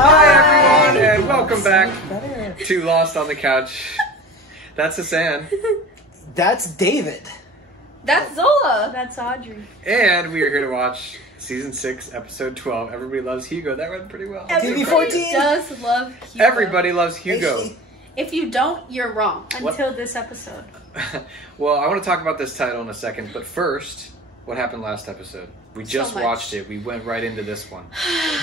Hi everyone, and welcome back to Lost on the Couch. That's Hassan. That's David. That's Zola. That's Audrey. And we are here to watch Season 6, Episode 12. Everybody Loves Hugo. That went pretty well. Everybody TV14 does love Hugo. Everybody loves Hugo. If you don't, you're wrong. Until this episode. Well, I want to talk about this title in a second, but first, what happened last episode? We just watched it. We went right into this one.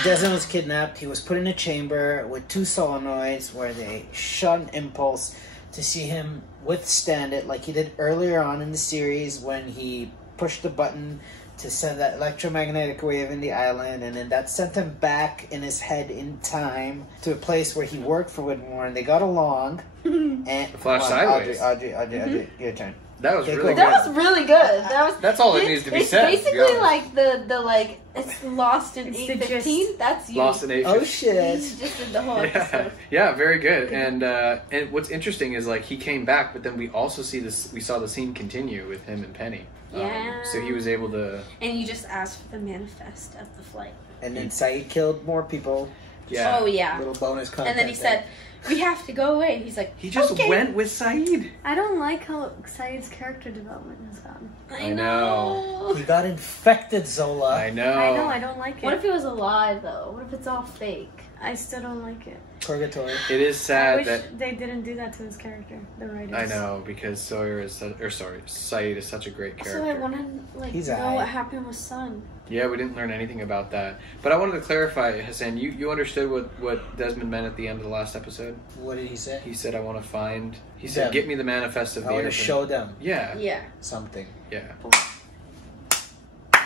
Desmond was kidnapped. He was put in a chamber with 2 solenoids where they shot an impulse to see him withstand it like he did earlier on in the series when he pushed the button to send that electromagnetic wave in the island, and then that sent him back in his head in time to a place where he worked for Whitmore and they got along. And Flash sideways. Audrey, your turn. That was really good. That was really good. That's all that needs to be said. It's basically like the it's Lost in 8:15. That's you. Lost in 8:15. Oh shit! You just did the whole episode. Yeah, very good. And what's interesting is like he came back, but then we also see this. We saw the scene continue with him and Penny. Yeah. So he was able to. And you just asked for the manifest of the flight. And then Saeed killed more people. Yeah. Oh yeah. Little bonus content. And then he said, "We have to go away." And he's like, He just went with Saeed. I don't like how Saeed's character development has gone. I know. He got infected, Zola. I know. I know, I don't like it. What if it was a lie though? What if it's all fake? I still don't like it. Purgatory. It is I sad wish that they didn't do that to his character, the writers. I know because Saeed is such a great character. So I want to He's know aight. what happened with Sun. Yeah, we didn't learn anything about that. But I wanted to clarify, Hassan, you understood what Desmond meant at the end of the last episode? What did he say? He said, I want to find... He said, Them. get me the manifest of the I want to earth. show them Yeah. Yeah. something. Yeah.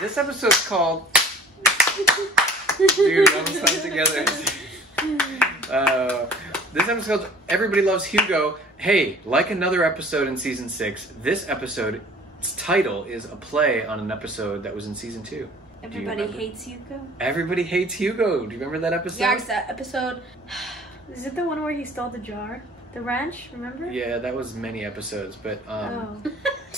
This episode's called... Dude, I'm stuck together. This episode's called Everybody Loves Hugo. Hey, like another episode in Season 6, this episode's title is a play on an episode that was in Season 2. Everybody hates Hugo. Everybody Hates Hugo. Do you remember that episode? Yeah, it's that episode. Is it the one where he stole the jar? The ranch, remember? Yeah, that was many episodes, but Oh.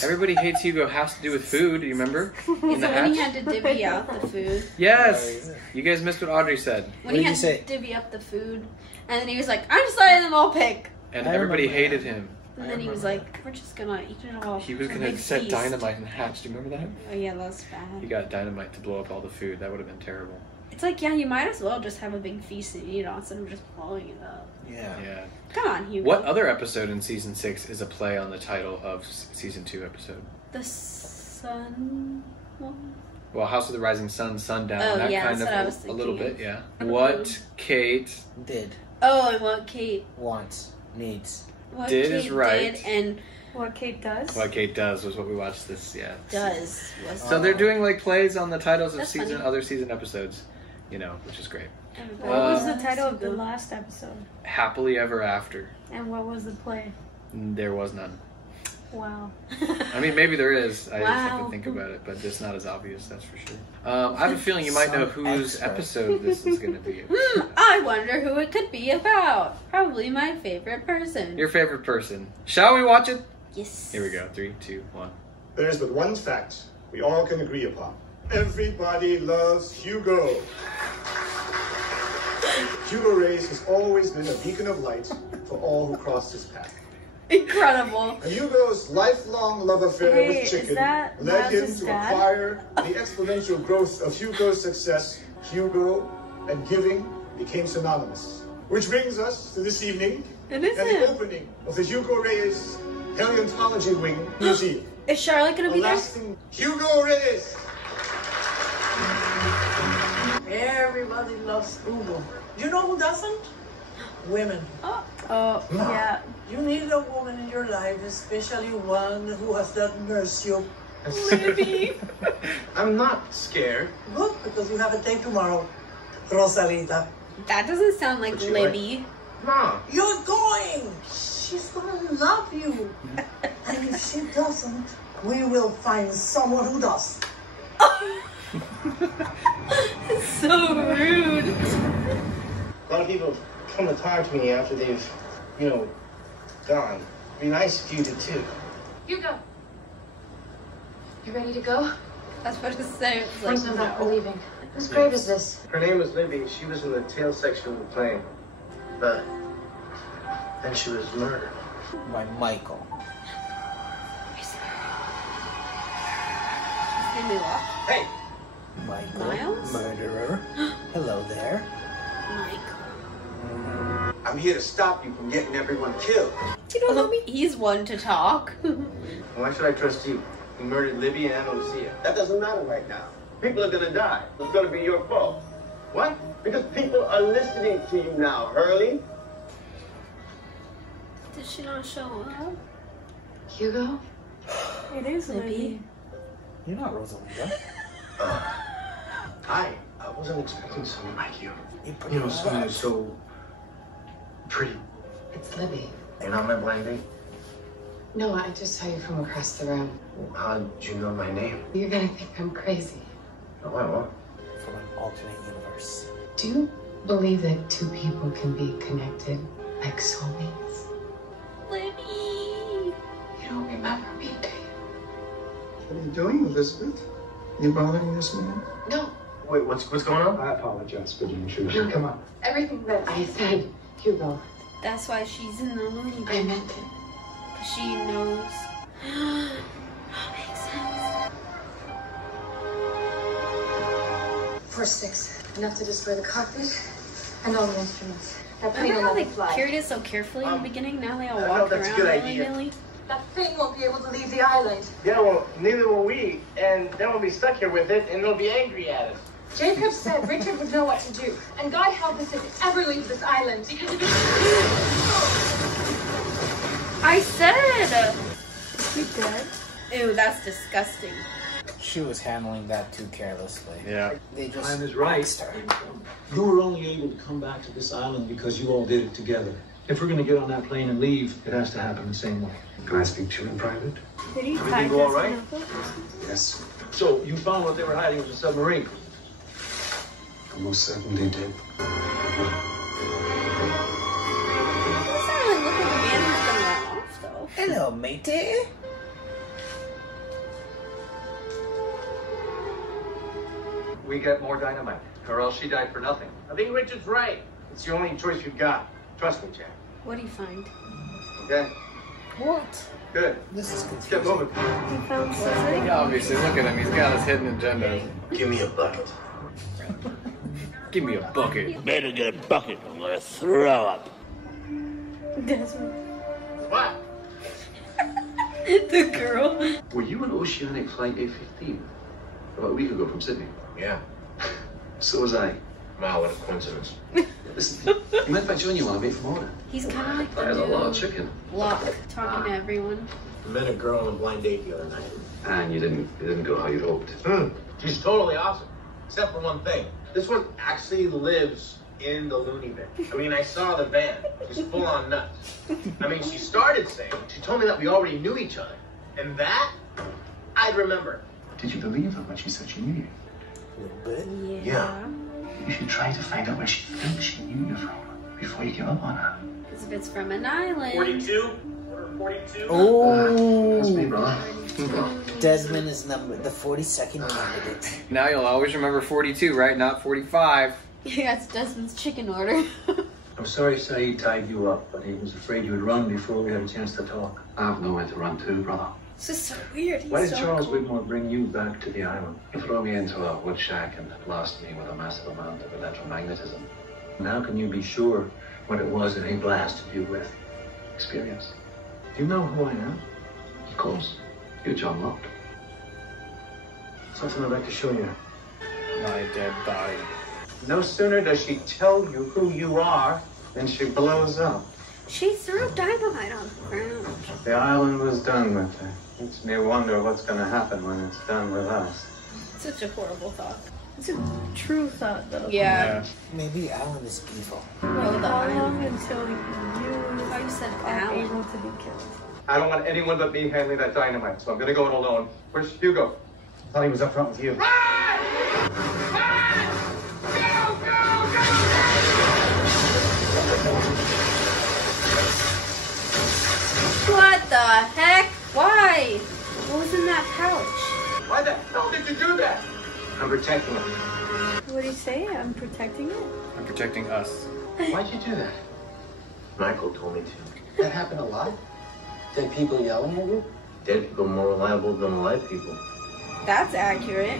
Everybody Hates Hugo has to do with food. Do you remember? In the When he hatch? had to divvy out the food. Yes. You guys missed what Audrey said. When What he did had you say? to divvy up the food, and then he was like, "I'm just letting them all pick." And I everybody remember hated that. him. And then he was like, "We're just gonna eat it all." He was A going to big set feast. dynamite in the hatch. Do you remember that? Oh yeah, that's bad. He got dynamite to blow up all the food. That would have been terrible. It's like, yeah, you might as well just have a big feast and eat it all instead of just blowing it up. Yeah. Yeah. Come on, Hugo. What other episode in Season 6 is a play on the title of Season 2 episode? The sun one? Well, House of the Rising Sun, Sundown. Oh, that yeah, kind that's of what I was a thinking little of. bit, yeah. What Kate Did. Oh, and what Kate Wants. Needs. Did Kate is right. did and What Kate does? What Kate Does was what we watched this, yeah. does. Was So they're doing like plays on the titles of That's funny. other season episodes, you know, which is great. Everybody What was loves the title of the Hugo. last episode? Happily Ever After. And what was the play? There was none. Wow. I mean, maybe there is. I just have Wow. to think about it, but it's not as obvious, that's for sure. I have a feeling you might know Some whose expert. episode this is going to be. I wonder who it could be about. Probably my favorite person. Your favorite person. Shall we watch it? Yes. Here we go. 3, 2, 1. There is but one fact we all can agree upon. Everybody loves Hugo. Hugo Reyes has always been a beacon of light for all who crossed his path. Incredible. And Hugo's lifelong love affair Hey, with is chicken that led him Maz's to dad? acquire the exponential growth of Hugo's success. Hugo and giving became synonymous. Which brings us to this evening It is and the him. opening of the Hugo Reyes Paleontology Wing Museum. Is Charlotte gonna A be there? lasting Hugo Reyes. Everybody loves Hugo. You know who doesn't? Women. Oh, yeah. You need a woman in your life, especially one who has that mercy of Libby. I'm not scared. good because you have a date tomorrow, Rosalita. That doesn't sound like Would you Libby. Mom. You're going. She's gonna love you. And if she doesn't, we will find someone who does. So rude. A lot of people come to talk to me after they've, gone. It'd be nice if you did too. Hugo, you ready to go? I was supposed to say, it's like, No, we're leaving. Whose grave is this? Her name was Libby. She was in the tail section of the plane. But then she was murdered. By Michael. Hey! Michael. Miles? Murderer. Hello there. Michael. I'm here to stop you from getting everyone killed. You don't know me? He's one to talk. Why should I trust you? You murdered Libby and Ana Lucia. That doesn't matter right now. People are gonna die. It's gonna be your fault. What? Because people are listening to you now, Hurley. Did she not show up? Hugo? It is Libby. Libby. You're not Rosalita. I wasn't expecting someone like you. You're pretty You know, someone who's so pretty. It's Libby. You're not my blind date. No, I just saw you from across the room. How'd you know my name? You're gonna think I'm crazy. No, I won't. From an alternate universe. Do you believe that two people can be connected like soulmates? Libby. You don't remember me, do you? What are you doing, Elizabeth? You bothering this man? No. Wait, what's going on? I apologize for the intrusion. Come on. Everything that I said, Hugo, That's why she's in the loony I bin. meant it. She knows. Makes sense. 4-6. Enough to destroy the cockpit and all the instruments. That plane Remember will how never they fly. cured it so carefully in the beginning? Now they all I know, walk that's a around good willy idea. nilly. That thing won't be able to leave the island. Yeah, well, neither will we. And then we'll be stuck here with it, and they'll be angry at us. Jacob said Richard would know what to do, and God help us if it ever leaves this island. I said! Is he dead? Ew, that's disgusting. She was handling that too carelessly. Yeah. They just Time is right. axed her. You were only able to come back to this island because you all did it together. If we're going to get on that plane and leave, it has to happen the same way. Can I speak to you in private? Did he Everything hide go all this right? in the Yes, So you found what they were hiding was a submarine. I most certainly did. Doesn't really look like a man who's gonna run off, though. Hello, matey. We get more dynamite, or else she died for nothing. I think Richard's right. It's the only choice you've got. Trust me, Jack. What do you find? Okay? What? Good. This is Let's get confusing. moving. He found something. Obviously, look at him. He's got his hidden agenda. Give me a bucket. Give me a bucket. Better get a bucket. I'm gonna throw up. Desmond. What? The girl. Were you on Oceanic Flight A15? About a week ago from Sydney? Yeah. So was I. Wow, what a coincidence. Listen, you mind if I join you while I wait for more? He's kind of like I had a lot of the chicken. Locke talking to everyone. I met a girl on a blind date the other night. And you didn't go how you'd hoped. She's totally awesome. Except for one thing. This one actually lives in the loony bin. I mean, I saw the van. She's full on nuts. I mean, she started saying, she told me that we already knew each other. And that, I'd remember. Did you believe her when she said she knew you? A little bit. Yeah. You should try to find out where she thinks she knew you from before you give up on her. Because if it's from an island. 42? Order 42? Oh, That's me, brother. Desmond is number the 42nd candidate. Now you'll always remember 42, right? Not 45. Yeah, it's Desmond's chicken order. I'm sorry Saeed tied you up, but he was afraid you would run before we had a chance to talk. I have nowhere to run to, brother. This is so weird. He's Why did so Charles cool. Whitmore bring you back to the island? You throw me into a wood shack and blast me with a massive amount of electromagnetism. And how can you be sure what it was that he blasted you with? Experience. Do you know who I am? Of course. You're John Locke. Something I'd like to show you. My dead body. No sooner does she tell you who you are than she blows up. She threw dynamite on the ground. The island was done with her. Makes me wonder what's going to happen when it's done with us. Such a horrible thought. It's a true thought, though. Yeah. Maybe Alan is evil. Oh, the How long island. until you How you said are Alan? able to be killed? I don't want anyone but me handling that dynamite, so I'm gonna go it alone. Where's Hugo? I thought he was up front with you. What the heck? Why? What was in that pouch? Why the hell did you do that? I'm protecting him. What do you say? I'm protecting it? I'm protecting us. Why'd you do that? Michael told me to. That happened a lot? Dead people yelling at you? Dead people more reliable than alive people. That's accurate.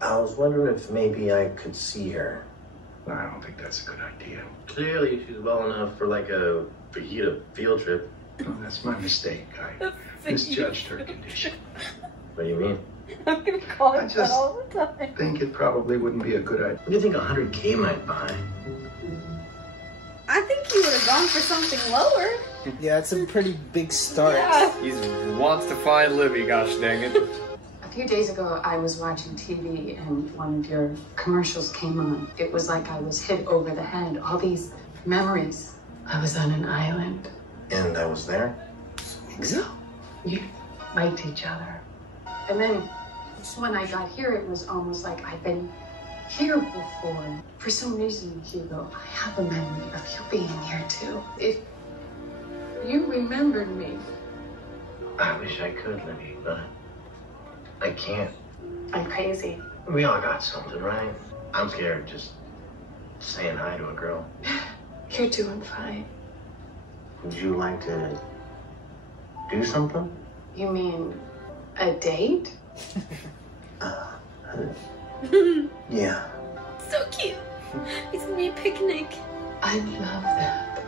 I was wondering if maybe I could see her. I don't think that's a good idea. Clearly, she's well enough for like a fajita field trip. Oh, that's my mistake. I misjudged her condition. What do you mean? I'm gonna call I it that just all the time. think it probably wouldn't be a good idea. What do you think 100K might buy? I think he would have gone for something lower. Yeah, it's a pretty big start. Yeah. He wants to find Libby, gosh dang it. A few days ago, I was watching TV and one of your commercials came on. It was like I was hit over the head. All these memories. I was on an island. And I was there? So we liked each other. And then when I got here, it was almost like I'd been here before. For some reason, Hugo, I have a memory of you being here too. If you remembered me. I wish I could, Libby, but I can't. I'm crazy. We all got something, right? I'm scared just saying hi to a girl. You're doing fine. Would you like to do something? You mean a date? Yeah. So cute. It's gonna be a picnic. I love that.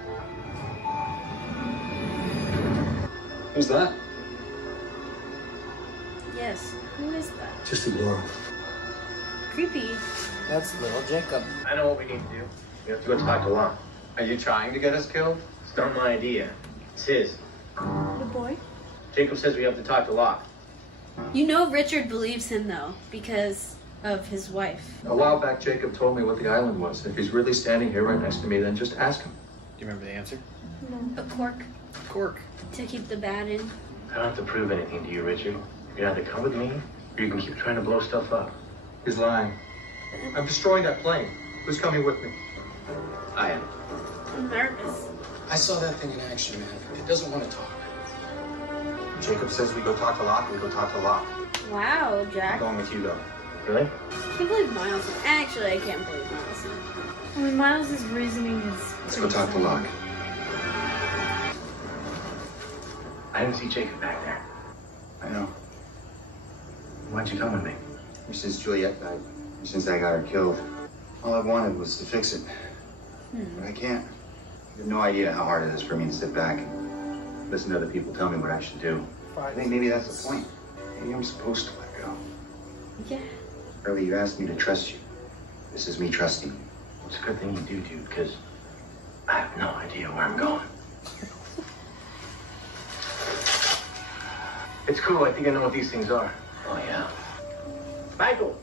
Who's that? Yes. Who is that? Just ignore him. Creepy. That's little Jacob. I know what we need to do. We have to go talk to Locke. Are you trying to get us killed? It's not my idea. It's his. The boy? Jacob says we have to talk to Locke. You know Richard believes him though, because of his wife. A while back, Jacob told me what the island was. If he's really standing here right next to me, then just ask him. Do you remember the answer? No. A cork. Cork. To keep the bad in. I don't have to prove anything to you, Richard. You can either come with me, or you can keep trying to blow stuff up. He's lying. I'm destroying that plane. Who's coming with me? I am. I'm nervous. I saw that thing in action, man. It doesn't want to talk. Jacob says we go talk to Locke, we go talk to Locke. Wow, I'm Jack. going with Hugo. Really? I can't believe Miles. Actually, I can't believe Miles. I mean, Miles' reasoning is. Let's go talk to Locke. I didn't see Jacob back there. I know. Why'd you come with me? Ever since Juliet died, ever since I got her killed, all I wanted was to fix it. But I can't. I have no idea how hard it is for me to sit back and listen to other people tell me what I should do. I think maybe that's the point. Maybe I'm supposed to let go. Yeah. Earlier you asked me to trust you. This is me trusting you. It's a good thing you do, dude, because I have no idea where I'm going. It's cool. I think I know what these things are. Oh, yeah. Michael!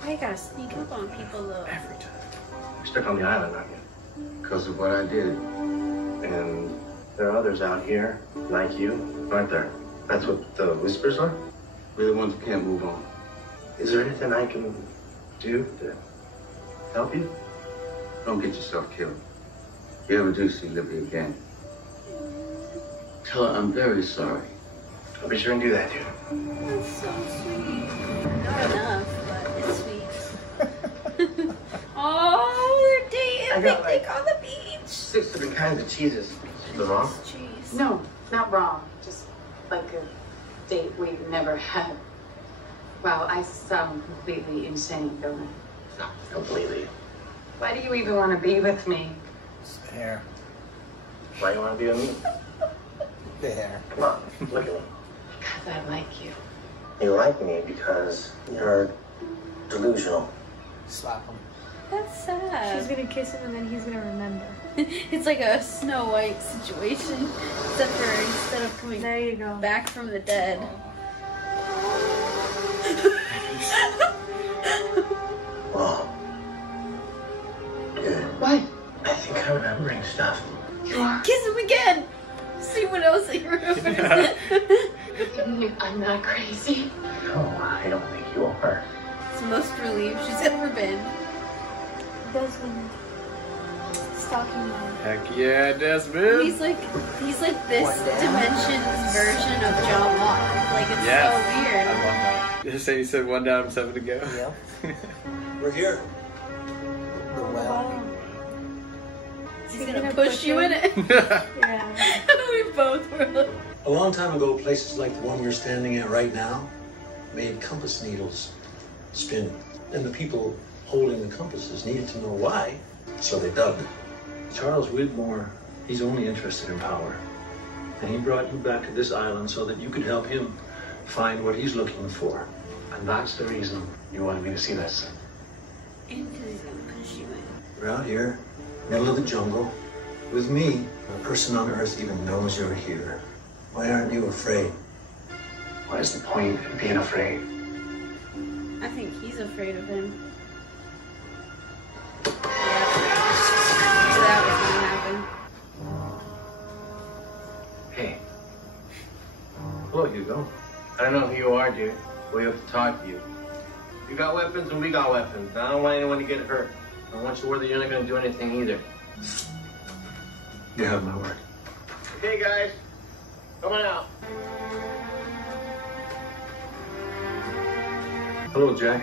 Why you gotta sneak up on people though? Every time. You're stuck on the island, aren't you? Because of what I did. And there are others out here, like you, aren't there? That's what the whispers are? We're the ones who can't move on. Is there anything I can do to help you? Don't get yourself killed. If you ever do see Libby again, tell her I'm very sorry. I'll be sure and do that, dude. That's so sweet. Not enough, but it's sweet. Oh, they're dating. I A got, picnic on the beach. 6 different kinds of cheeses. Something wrong? Cheese. No, not wrong. Just like a date we've never had. Wow, I sound completely insane, don't I? No, completely. Why do you even want to be with me? The hair. Why do you want to be with me? The hair. Come on, look at me. Because I like you. You like me because you're delusional. Slap him. That's sad. She's gonna kiss him and then he's gonna remember. It's like a Snow White situation, except for instead of coming There you go. back from the dead. Whoa. Good. What? I think I'm remembering stuff. You are? Kiss him again! See what else he remembers. I'm not crazy. No, I don't think you are. It's the most relieved she's ever been. Desmond. Stalking mom. Heck yeah, Desmond. He's like this dimension's version of John Locke. Like, it's Yes. so weird. I love that. You said 1 down, 7 to go. Yep. We're here. The well. He's gonna push you in it. Yeah. We both were. A long time ago, places like the one we're standing at right now made compass needles spin. And the people holding the compasses needed to know why, so they dug. Charles Widmore, he's only interested in power. And he brought you back to this island so that you could help him find what he's looking for. And that's the reason you wanted me to see this. And because he's gonna push you in. We're out here, middle of the jungle, with me. No person on earth even knows you're here. Why aren't you afraid? What is the point in being afraid? I think he's afraid of him. Yeah. So that was gonna happen. Hey, Hello, Hugo. I don't know who you are, dude. We have to talk to you. You got weapons and we got weapons. And I don't want anyone to get hurt. I want you to worry that you're not going to do anything either. You have my word. Okay, guys. Come on out. Hello, Jack.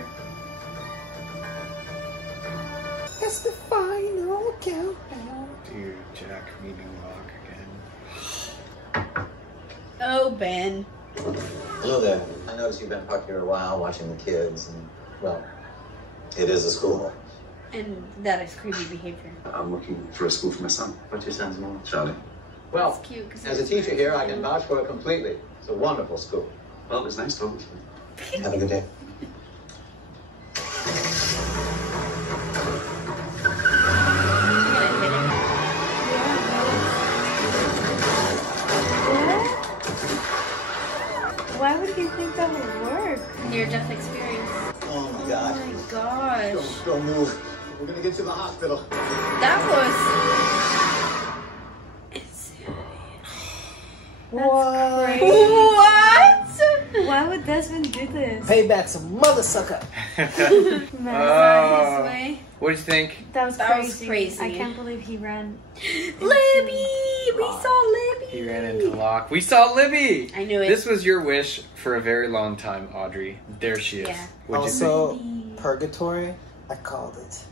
It's the final countdown. Dude, Jack meeting Rock again. Oh, Ben. Hello there. I noticed you've been parked here a while watching the kids, and, well, it is a school. And that is creepy behavior. I'm looking for a school for my son. What's your son's name? Charlie. Well, It's cute, 'cause as a it's teacher here, I can vouch for it completely. It's a wonderful school. Well, it's nice talking to you. Have a good day. Why would he think that would work? Near-death experience. Oh my God. Oh my gosh. Don't move. We're gonna get to the hospital. That was insanity. What? What? Why would Desmond do this? Payback's a mother sucker. Oh. What do you think? That was That was crazy. crazy. I can't believe he ran. Libby! We saw Libby! He ran into Locke. We saw Libby! I knew it. This was your wish for a very long time, Audrey. There she is. Yeah. What'd you Also, purgatory. I called it.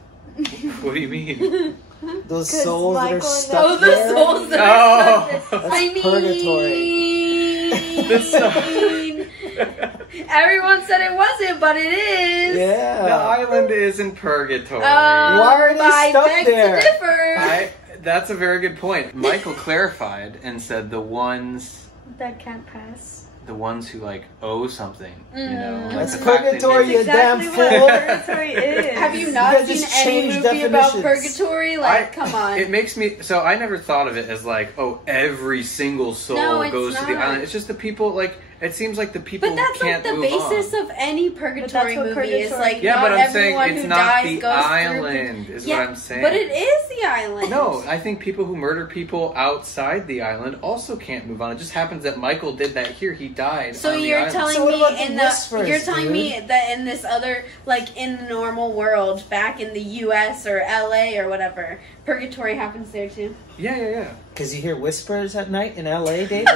think? What do you mean? Those 'Cause souls that are Michael and stuck Oh, the there. souls that Oh. That's I mean, purgatory. everyone said it wasn't, but it is. Yeah. The island is in purgatory. Why are they I stuck beg there? to differ. That's a very good point. Michael clarified and said the ones That can't pass. who like owe something, you know. Like That's the fact they purgatory, made- you damn Exactly fool. what purgatory is. Have you You not guys seen just any changed movie about definitions. purgatory? Like, come on. It makes me so I never thought of it as like, oh, every single soul No, it's goes to the not. island. It's just the people like it seems like the people But that's can't like the move basis on. of any purgatory what movie. Is purgatory like Yeah, not but I'm saying everyone it's who not dies the goes island, through. is Yeah, what I'm saying. But it is the island. No, I think people who murder people outside the island also can't move on. It just happens that Michael did that here. He died. So on the you're island. telling So what me about the in the whispers, you're telling dude? me that in this other like in the normal world back in the U.S. or L.A. or whatever, purgatory happens there too. Yeah. Because you hear whispers at night in LA, David?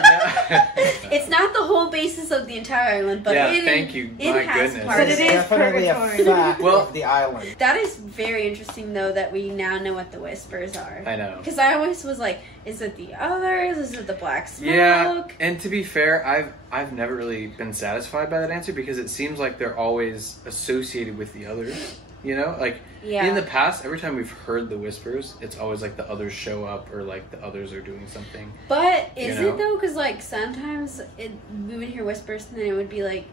It's not the whole basis of the entire island, but Yeah, it, thank you. it My has goodness. parts. But it is definitely purgatory. a fact Well- of the island. That is very interesting, though, that we now know what the whispers are. I know. Because I always was like, is it the others? Is it the black smoke? Yeah, and to be fair, I've never really been satisfied by that answer because it seems like they're always associated with the others. You know, like Yeah. in the past, every time we've heard the whispers, it's always like the others show up or like the others are doing something. But is You know? it though? Because like sometimes we would hear whispers and then it would be like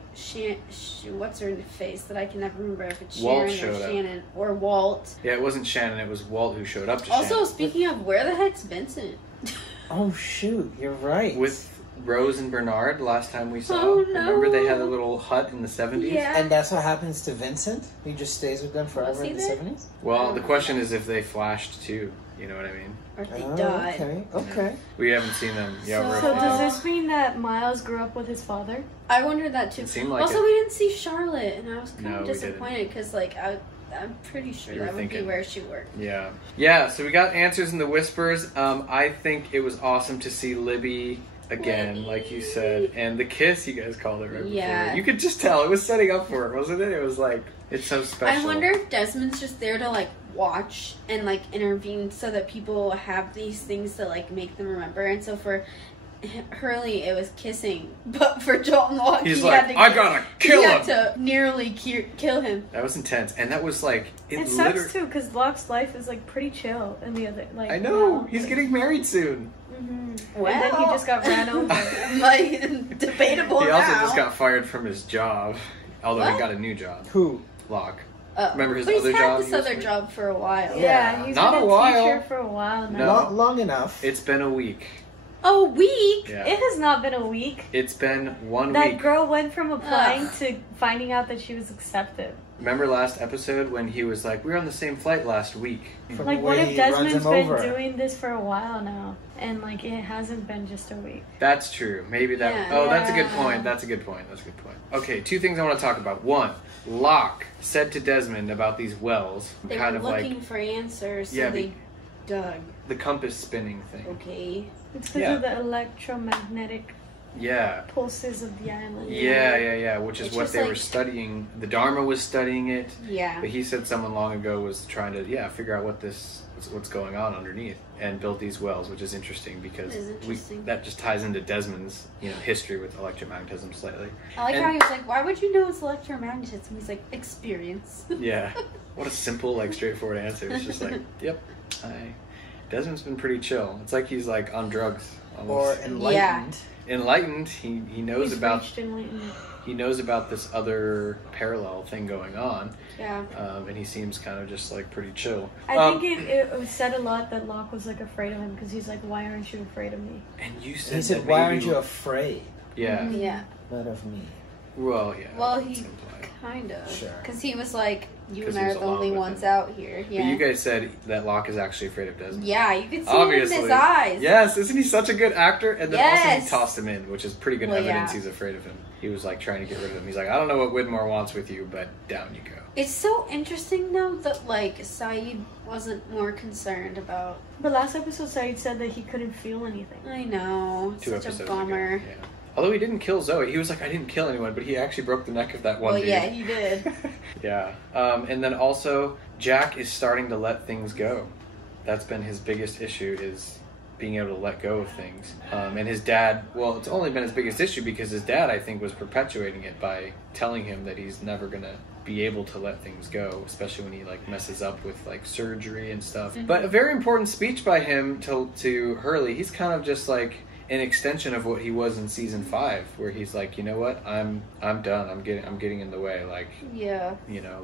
what's her face that I can never remember if it's Walt Sharon or showed up. Shannon or Walt. Yeah, it wasn't Shannon; it was Walt who showed up to Also, Shannon. speaking of, where the heck's Vincent? Oh, shoot. You're right. With Rose and Bernard last time we saw. Oh, no. Remember they had a little hut in the 70s? Yeah. And that's what happens to Vincent? He just stays with them forever he in the there? 70s? Well, the question is if they flashed too. You know what I mean? Or if they Oh, died. okay. We haven't seen them. Yeah, we're So up does this mean that Miles grew up with his father? I wondered that too. It seemed like also, it. we didn't see Charlotte, and I was kind No, of we didn't. disappointed because, like, I'm pretty sure You were that would be thinking. where she worked. Yeah, so we got answers in the whispers. I think it was awesome to see Libby again, like you said, and the kiss you guys called it right Yeah. before. You could just tell it was setting up for it, wasn't it? It was like, it's so special. I wonder if Desmond's just there to like watch and like intervene so that people have these things to like make them remember. And so for Hurley, it was kissing, but for Joel and Locke, he's he like, had to I gotta kill him. He had to nearly kill him. That was intense, and that was like It sucks too, because Locke's life is like pretty chill in the other. Like I know he's getting married soon. Mm-hmm. And then he just got ran over. Like debatable. He also now. just got fired from his job, although he got a new job. Who? Locke. Oh. Remember his but other he's job? had this other job for a while. Yeah, he's Not been a while. teacher for a while now. No. Long enough. It's been a week. A week? Yeah. It has not been a week. It's been 1 That week. girl went from applying to finding out that she was accepted. Remember last episode when he was like, we were on the same flight last week. Like, what if Desmond's been doing this for a while now, and like it hasn't been just a week? That's true. Maybe that. Yeah. Oh, that's a good point. That's a good point. That's a good point. Okay, 2 things I want to talk about. 1, Locke said to Desmond about these wells, They kind were of looking like for answers, so Yeah, they dug. the compass spinning thing. Okay. It's because Yeah. of the electromagnetic Yeah. pulses of the island. Yeah. Which is It's what just they were like- studying. The Dharma was studying it. Yeah. But he said someone long ago was trying to, figure out what's going on underneath and built these wells, which is interesting because It is interesting. that just ties into Desmond's, history with electromagnetism slightly. I like And- how he was like, why would you know it's electromagnetism? He's like, experience. Yeah. What a simple, straightforward answer. It's just like, yep. Desmond's been pretty chill. It's like he's like on drugs. Almost. Or enlightened. Enlightened. He knows He's about reached enlightenment. he knows about this other parallel thing going on. Yeah. And he seems kind of just like pretty chill. I think it was said a lot that Locke was like afraid of him because he's like, why aren't you afraid of me? And you said He said, that why maybe- aren't you afraid? Yeah. Yeah. Not of me. Well, yeah. Well, he kind of. Sure. Because he was like, you 'Cause and he I are was the only alone with ones him. out here. But Yeah. you guys said that Locke is actually afraid of Desmond. Yeah, you could see Obviously. it in his eyes. Yes, isn't he such a good actor? And then also Yes. he tossed him in, which is pretty good Well, evidence yeah. he's afraid of him. He was like trying to get rid of him. He's like, I don't know what Widmore wants with you, but down you go. It's so interesting though that like Saeed wasn't more concerned about. But last episode, Saeed said that he couldn't feel anything. I know, 2 such a episodes bummer. ago. Yeah. Although he didn't kill Zoe. He was like, I didn't kill anyone, but he actually broke the neck of that one Well, dude. yeah, he did. Yeah. And then also, Jack is starting to let things go. That's been his biggest issue, is being able to let go of things. And his dad, well, it's only been his biggest issue because his dad, I think, was perpetuating it by telling him that he's never going to be able to let things go, especially when he like messes up with like surgery and stuff. Mhm. But a very important speech by him to Hurley. He's kind of just like an extension of what he was in season 5, where he's like, you know what, I'm done. I'm getting in the way. Like, Yeah.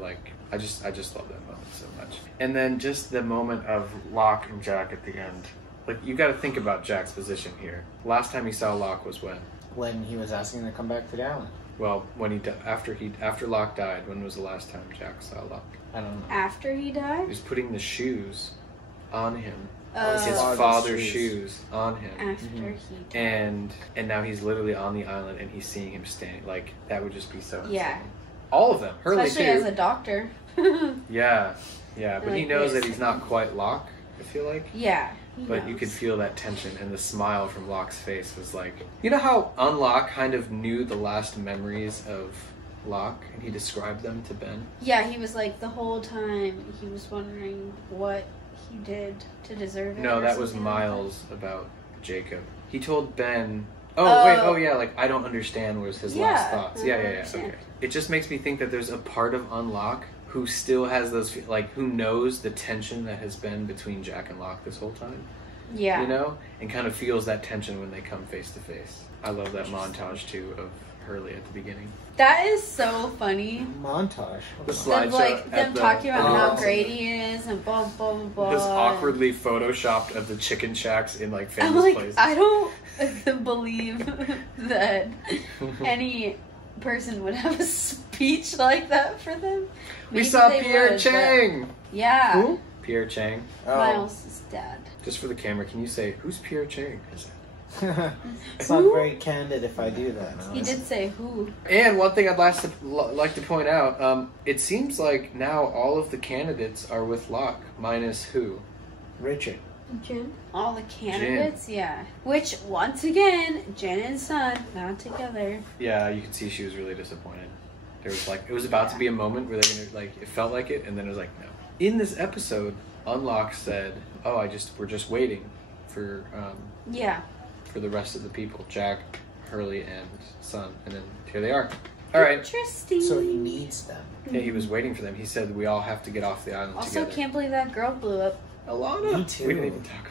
like I just love that moment so much. And then just the moment of Locke and Jack at the end. Like, you got to think about Jack's position here. Last time he saw Locke was when? When he was asking him to come back to the island. Well, when after Locke died, when was the last time Jack saw Locke? I don't know. After he He died? was putting the shoes on him. Oh. His father's shoes on him. After he died. And now he's literally on the island and he's seeing him standing. Like, that would just be so insane. Yeah. All of them. Hurley Especially too. as a doctor. Yeah. But he Like knows this. that he's not quite Locke, I feel like. Yeah. he But you knows. could feel that tension, and the smile from Locke's face was like... You know how Unlock kind of knew the last memories of Locke, and he described them to Ben? Yeah, he was like, the whole time, he was wondering what he did to deserve it. No, or that was something like that. Miles about Jacob. He told Ben... I don't understand was his Yeah, last thoughts. I Yeah, don't understand. okay. It just makes me think that there's a part of Unlock who still has those... who knows the tension that has been between Jack and Locke this whole time. Yeah. You know? And kind of feels that tension when they come face to face. I love that montage, too, of Hurley at the beginning. That is so funny. Montage. The Of slideshow like at them the- talking about Oh. how great he is and blah blah blah blah. This awkwardly photoshopped of the chicken shacks in like famous I'm like, places. I don't believe that any person would have a speech like that for them. We Maybe saw they Pierre would, Chang. but- Yeah. Who? Pierre Chang. Miles' dad. Just for the camera, can you say, who's Pierre Chang? It's not very candid if I do that. He did say who. And one thing I'd like to point out, it seems like now all of the candidates are with Locke, minus who? Richard. Jin? All the candidates, yeah. Which, once again, Jin and Sun, not together. Yeah, you could see she was really disappointed. There was like, it was about to be a moment where they're gonna, like, it felt like it, and then it was like, no. In this episode, Unlock said, oh, we're just waiting for, for the rest of the people. Jack, Hurley, and Sun. And then here they are. All right. Interesting. So he needs them. Yeah, he was waiting for them. He said, we all have to get off the island also, together. Also, can't believe that girl blew up. Alana. Me too. We didn't even talk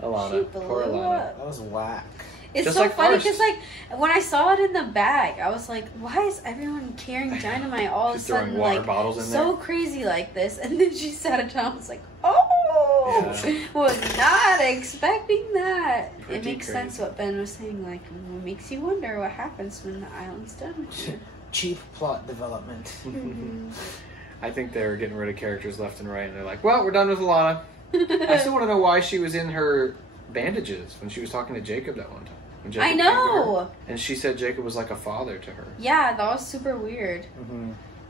about it. Alana. Poor Alana. That was whack. It's Just so like funny Arst. because, like, when I saw it in the bag, I was like, why is everyone carrying dynamite all of a Just throwing sudden, water like, bottles in so there. crazy like this? And then she sat it down. I was like, oh, was not expecting that. Pretty it makes crazy. sense what Ben was saying. Like, it makes you wonder what happens when the island's done. Cheap plot development. I think they're getting rid of characters left and right, and they're like, well, we're done with Alana. I still want to know why she was in her bandages when she was talking to Jacob that one time. When Jacob I came to know. her, and she said Jacob was like a father to her. Yeah, that was super weird.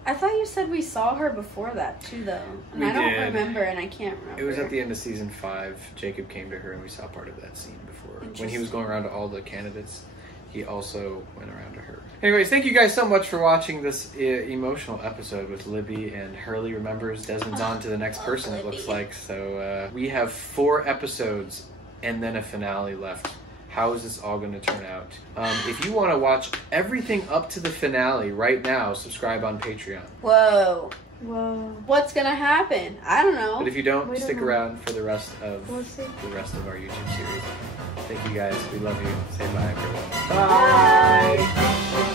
I thought you said we saw her before that too, though. And We I don't did. remember, and I can't remember. It was at the end of season 5. Jacob came to her, and we saw part of that scene before. When he was going around to all the candidates, he also went around to her. Anyways, thank you guys so much for watching this emotional episode with Libby, and Hurley remembers Desmond's on to the next person, it looks like. So we have 4 episodes and then a finale left. How is this all going to turn out? If you want to watch everything up to the finale right now, subscribe on Patreon. Whoa. Whoa. What's gonna happen? I don't know. But if you don't, We don't stick know. around for the rest of We'll see. the rest of our YouTube series. Thank you guys. We love you. Say bye, everyone. Bye.